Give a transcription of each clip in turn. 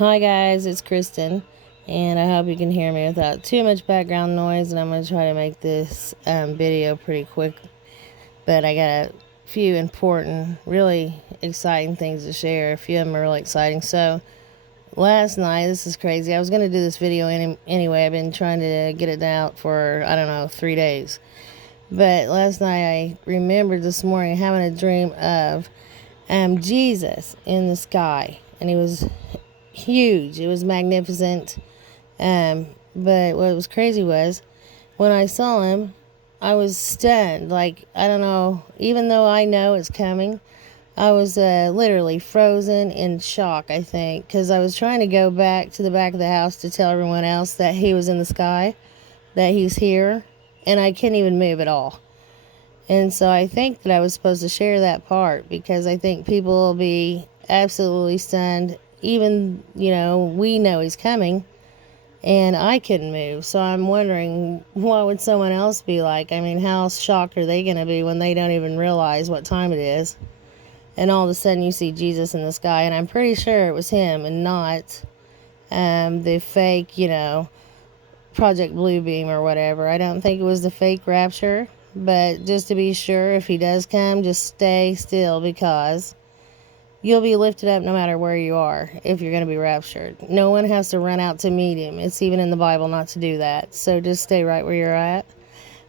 Hi guys, it's Kristen, and I hope you can hear me without too much background noise, and I'm going to try to make this video pretty quick, but I got a few important, really exciting things to share. A few of them are really exciting. So last night, this is crazy, I was going to do this video anyway. I've been trying to get it out for, 3 days, but last night I remembered this morning having a dream of Jesus in the sky, and he was huge. It was magnificent. But what was crazy was when I saw him, I was stunned. Like, I don't know, even though I know it's coming, I was literally frozen in shock, I think, because I was trying to go back to the back of the house to tell everyone else that he was in the sky, that he's here, and I couldn't even move at all. And so I think that I was supposed to share that part because I think people will be absolutely stunned. Even, we know he's coming, and I couldn't move. So I'm wondering, what would someone else be like? I mean, how shocked are they going to be when they don't even realize what time it is? And all of a sudden you see Jesus in the sky, and I'm pretty sure it was him and not the fake, Project Bluebeam or whatever. I don't think it was the fake rapture. But just to be sure, if he does come, just stay still, because you'll be lifted up no matter where you are if you're going to be raptured. No one has to run out to meet him. It's even in the Bible not to do that. So just stay right where you're at.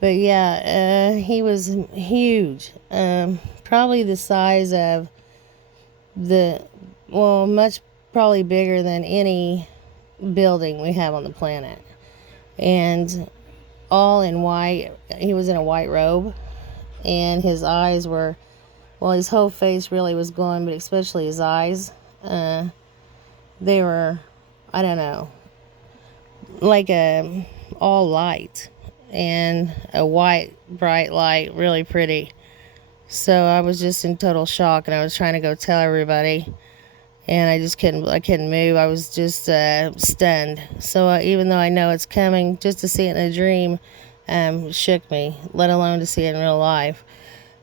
But yeah, he was huge. Probably the size of much probably bigger than any building we have on the planet. And all in white. He was in a white robe, and his eyes were, his whole face really was glowing, but especially his eyes. They were, I don't know, like all light and a white, bright light, really pretty. So I was just in total shock, and I was trying to go tell everybody, and I couldn't move. I was just stunned. So even though I know it's coming, just to see it in a dream shook me, let alone to see it in real life.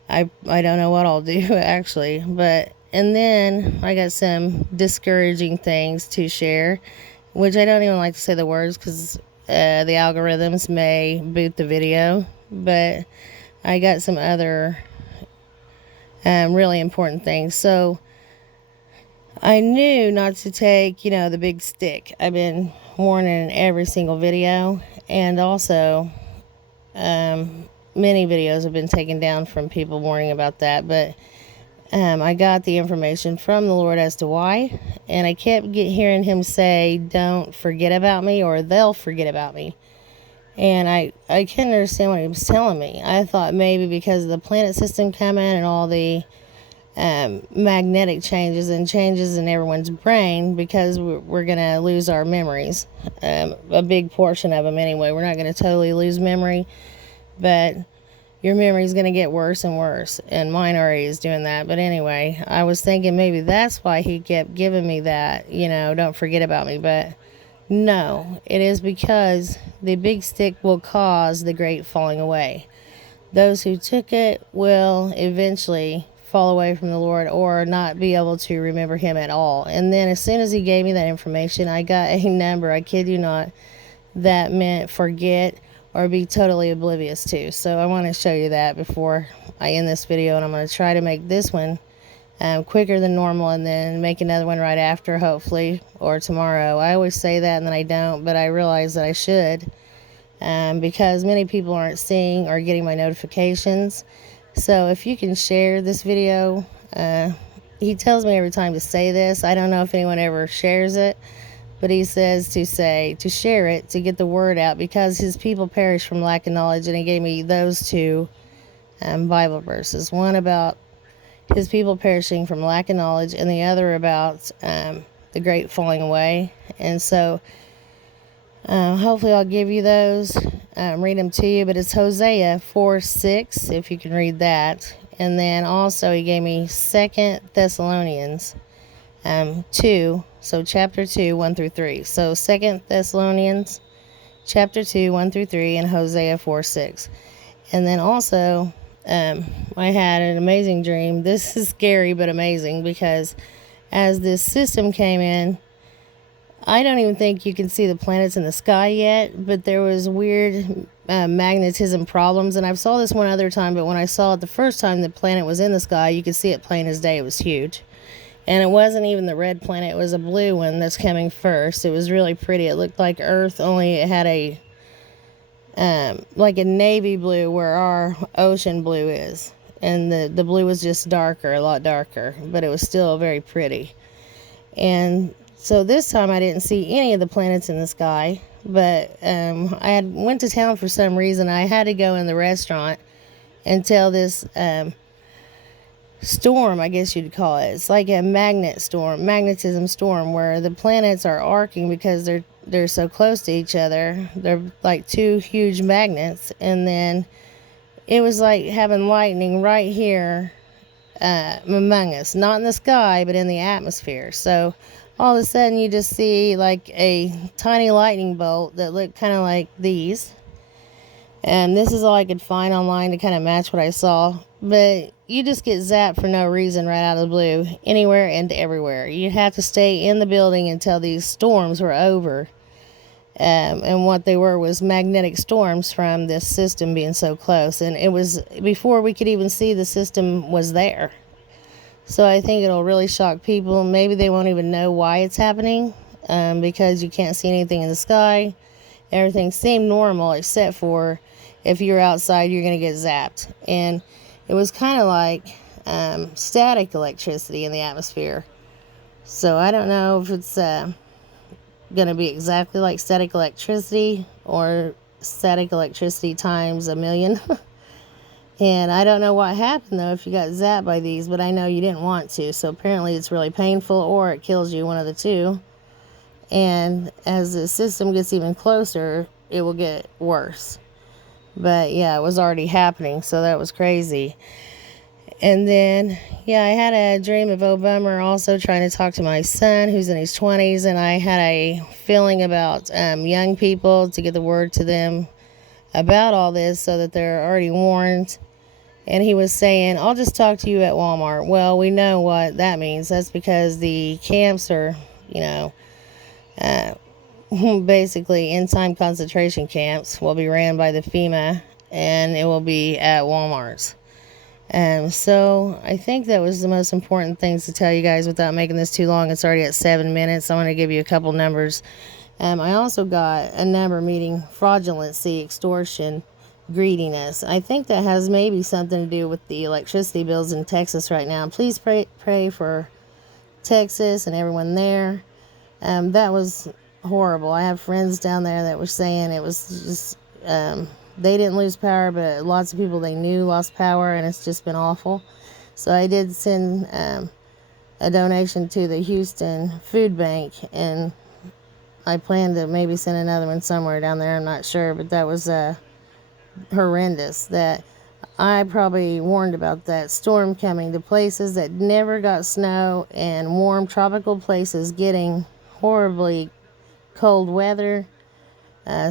I don't know what I'll do actually, and then I got some discouraging things to share, which I don't even like to say the words because the algorithms may boot the video, but I got some other really important things. So I knew not to take, the big stick. I've been warning in every single video, and also many videos have been taken down from people warning about that. But I got the information from the Lord as to why, and I kept hearing him say, "Don't forget about me, or they'll forget about me." And I couldn't understand what he was telling me. I thought maybe because of the planet system coming and all the magnetic changes in everyone's brain, because we're going to lose our memories, a big portion of them anyway. We're not going to totally lose memory, but your memory is going to get worse and worse, and mine already is doing that. But anyway, I was thinking maybe that's why he kept giving me that, don't forget about me. But no, it is because the big stick will cause the great falling away. Those who took it will eventually fall away from the Lord, or not be able to remember him at all. And then as soon as he gave me that information, I got a number, I kid you not, that meant forget or be totally oblivious to. So I want to show you that before I end this video, and I'm going to try to make this one quicker than normal, and then make another one right after, hopefully, or tomorrow. I always say that and then I don't, but I realize that I should, because many people aren't seeing or getting my notifications. So if you can share this video, he tells me every time to say this. I don't know if anyone ever shares it, but he says to share it, to get the word out, because his people perish from lack of knowledge. And he gave me those two Bible verses, one about his people perishing from lack of knowledge, and the other about the great falling away. And so hopefully I'll give you those, read them to you. But it's Hosea 4:6, if you can read that. And then also he gave me 2 Thessalonians 2, so chapter 2, 1 through 3. So 2 Thessalonians chapter 2, 1 through 3, and Hosea 4:6. And then also I had an amazing dream. This is scary but amazing, because as this system came in, I don't even think you can see the planets in the sky yet, but there was weird magnetism problems. And I saw this one other time, but when I saw it the first time the planet was in the sky, you could see it plain as day. It was huge. And it wasn't even the red planet. It was a blue one that's coming first. It was really pretty. It looked like Earth, only it had a like a navy blue where our ocean blue is. And the blue was just darker, a lot darker, but it was still very pretty. And so this time I didn't see any of the planets in the sky, but I had went to town for some reason. I had to go in the restaurant until this storm, I guess you'd call it. It's like a magnetism storm, where the planets are arcing because they're so close to each other. They're like two huge magnets, and then it was like having lightning right here among us, not in the sky, but in the atmosphere. So all of a sudden you just see like a tiny lightning bolt that looked kind of like these. And this is all I could find online to kind of match what I saw. But you just get zapped for no reason right out of the blue, anywhere and everywhere. You have to stay in the building until these storms were over. And what they were was magnetic storms from this system being so close. And it was before we could even see the system was there. So I think it'll really shock people. Maybe they won't even know why it's happening, because you can't see anything in the sky. Everything seemed normal, except for if you're outside, you're going to get zapped. And it was kind of like static electricity in the atmosphere. So I don't know if it's going to be exactly like static electricity or static electricity times a million. And I don't know what happened, though, if you got zapped by these, but I know you didn't want to. So apparently it's really painful, or it kills you, one of the two. And as the system gets even closer, it will get worse. But yeah, it was already happening, so that was crazy. And then, yeah, I had a dream of Obama also trying to talk to my son, who's in his 20s, and I had a feeling about young people, to get the word to them about all this so that they're already warned. And he was saying, I'll just talk to you at Walmart. Well, we know what that means. That's because the camps are, basically end-time concentration camps will be ran by the FEMA, and it will be at Walmarts. So I think that was the most important things to tell you guys without making this too long. It's already at 7 minutes. I want to give you a couple numbers. I also got a number meaning fraudulency, extortion, greediness. I think that has maybe something to do with the electricity bills in Texas right now. Please pray for Texas and everyone there. That was horrible. I have friends down there that were saying it was just, they didn't lose power, but lots of people they knew lost power, and it's just been awful. So I did send a donation to the Houston Food Bank, and I plan to maybe send another one somewhere down there. I'm not sure, but that was horrendous. That I probably warned about that storm coming to places that never got snow, and warm tropical places getting horribly cold weather,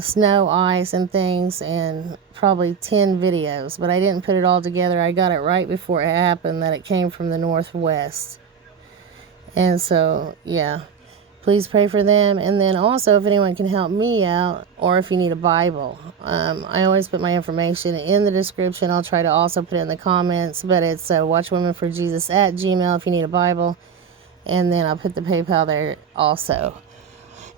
snow, ice, and things, and probably 10 videos. But I didn't put it all together. I got it right before it happened that it came from the northwest. And so, yeah. Please pray for them. And then also, if anyone can help me out, or if you need a Bible, I always put my information in the description. I'll try to also put it in the comments, but it's watchwomanforjesus@gmail.com if you need a Bible. And then I'll put the PayPal there also.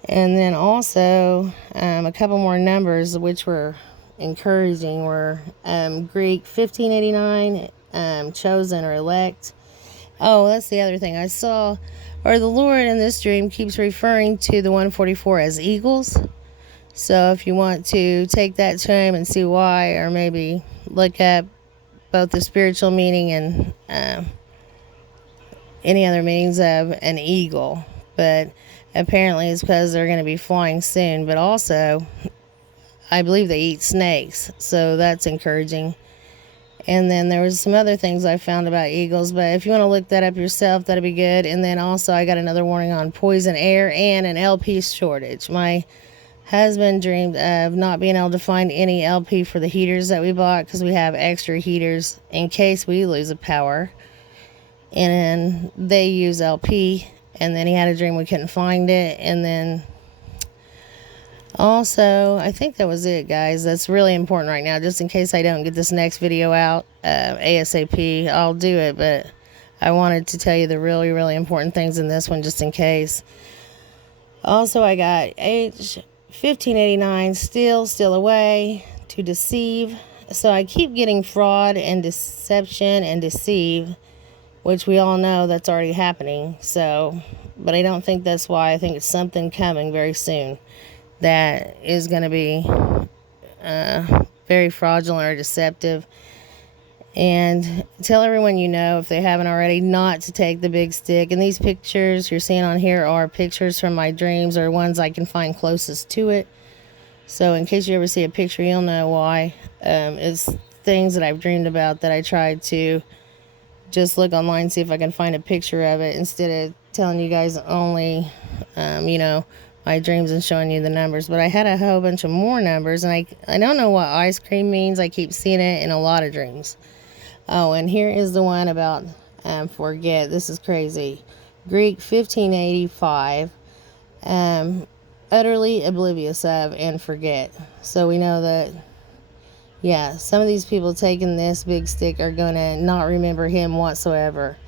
And then also, a couple more numbers which were encouraging were Greek 1589, chosen or elect. Oh, that's the other thing I saw. Or the Lord in this dream keeps referring to the 144 as eagles. So if you want to take that to him and see why, or maybe look up both the spiritual meaning and any other meanings of an eagle. But apparently it's because they're going to be flying soon. But also, I believe they eat snakes. So that's encouraging. And then there was some other things I found about eagles, but if you want to look that up yourself, that'd be good. And then also I got another warning on poison air and an LP shortage. My husband dreamed of not being able to find any LP for the heaters that we bought, because we have extra heaters in case we lose a power. And they use LP, and then he had a dream we couldn't find it, and then Also, I think that was it, guys. That's really important right now. Just in case I don't get this next video out ASAP, I'll do it. But I wanted to tell you the really, really important things in this one just in case. Also, I got H1589 still away to deceive. So I keep getting fraud and deception and deceive, which we all know that's already happening. So, but I don't think that's why. I think it's something coming very soon that is going to be very fraudulent or deceptive. And tell everyone you know, if they haven't already, not to take the big stick. And these pictures you're seeing on here are pictures from my dreams, or ones I can find closest to it. So in case you ever see a picture, you'll know why. It's things that I've dreamed about that I tried to just look online, see if I can find a picture of it, instead of telling you guys only, my dreams and showing you the numbers. But I had a whole bunch of more numbers, and I don't know what ice cream means. I keep seeing it in a lot of dreams. Oh, and here is the one about forget. This is crazy. Greek 1585. Utterly oblivious of and forget. So we know that, yeah, some of these people taking this big stick are going to not remember him whatsoever.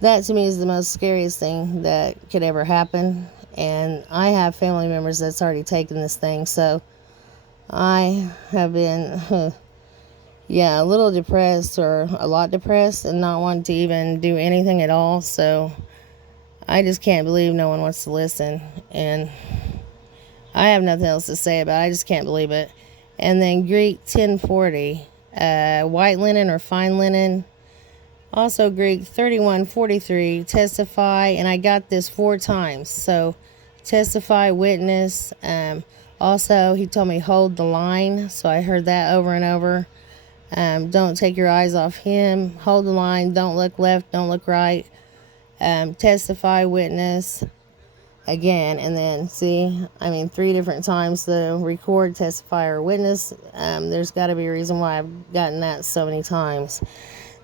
That to me is the most scariest thing that could ever happen. And I have family members that's already taken this thing. So I have been, a little depressed, or a lot depressed, and not wanting to even do anything at all. So I just can't believe no one wants to listen. And I have nothing else to say about it. I just can't believe it. And then Greek 1040, white linen or fine linen. Also Greek 3143, testify. And I got this 4 times. So testify, witness. Also, he told me hold the line. So I heard that over and over. Don't take your eyes off him. Hold the line. Don't look left. Don't look right. Testify, witness. Again, and then 3 different times the record, testify, or witness. There's got to be a reason why I've gotten that so many times.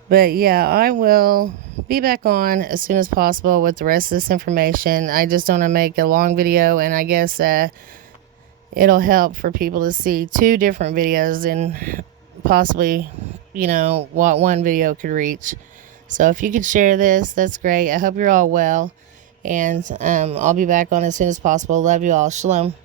But yeah, I will be back on as soon as possible with the rest of this information. I just don't want to make a long video, and I guess it'll help for people to see 2 different videos and possibly, what one video could reach. So if you could share this, that's great. I hope you're all well. And I'll be back on as soon as possible. Love you all. Shalom.